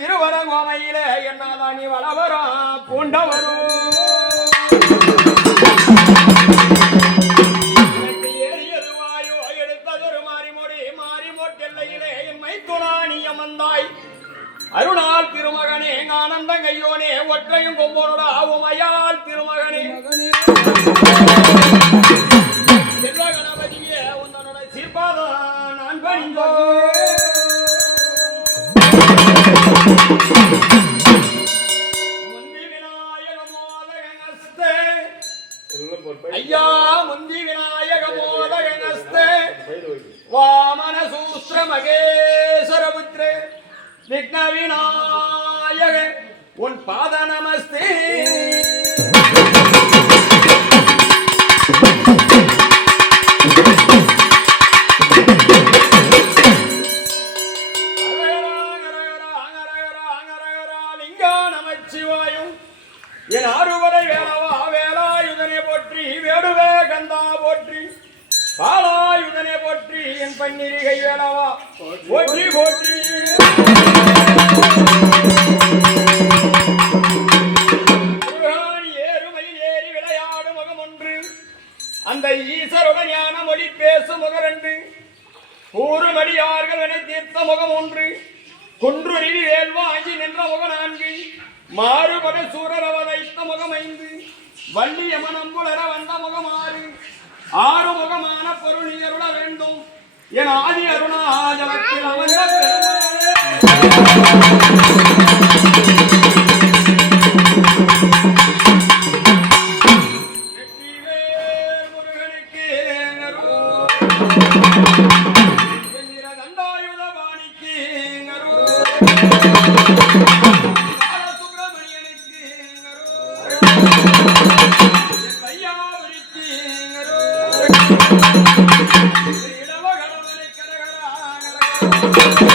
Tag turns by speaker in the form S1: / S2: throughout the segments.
S1: திருவரங்கோமையிலே என்னாதான் வளவரா? பூண்டவரும் அருணால் திருமகனே ஆனந்த கையோனே ஒற்றையும் கொம்போனோட உமையால் திருமகனே. செல்வ கணபதியே உன்னோட சிற்பாதான் நான் பணிந்தோம் ஐயா முந்தி விநாயக மோதகனஸ்தே வாமன சூஸ்ர விக்ன விநாயக உன் பாத நமஸ்தே நமச்சிவாயும் என் அறுவடை வேளவா வேலாயுதனை போற்றி வேடுவே கந்தா போற்றி பாலாயுதனை போற்றி என் பன்னிரிகை வேளவா போற்றி போற்றி. ஏறி விளையாடும் முகம் ஒன்று. அந்த ஈசருடன் ஞான மொழி பேசும் முகரண்டு கூறுமடியார்கள் என தீர்த்த முகம் ஒன்று. குன்றுருவி வேல்வாங்கி நின்ற முகம் நான்கு. மாறுபட சூரரவ வைத்த முகம் ஐந்து வள்ளி யமனம்புலர வந்த முகம் ஆறு ஆறு முகமான பொருள் அருள வேண்டும் என் ஆதி அருணாஜலத்தில் அமர்ந்த பெருமாளே. வெற்றிவேல்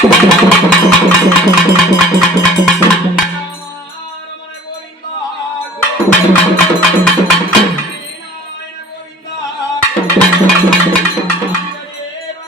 S1: ராம ரமண கோவிந்தா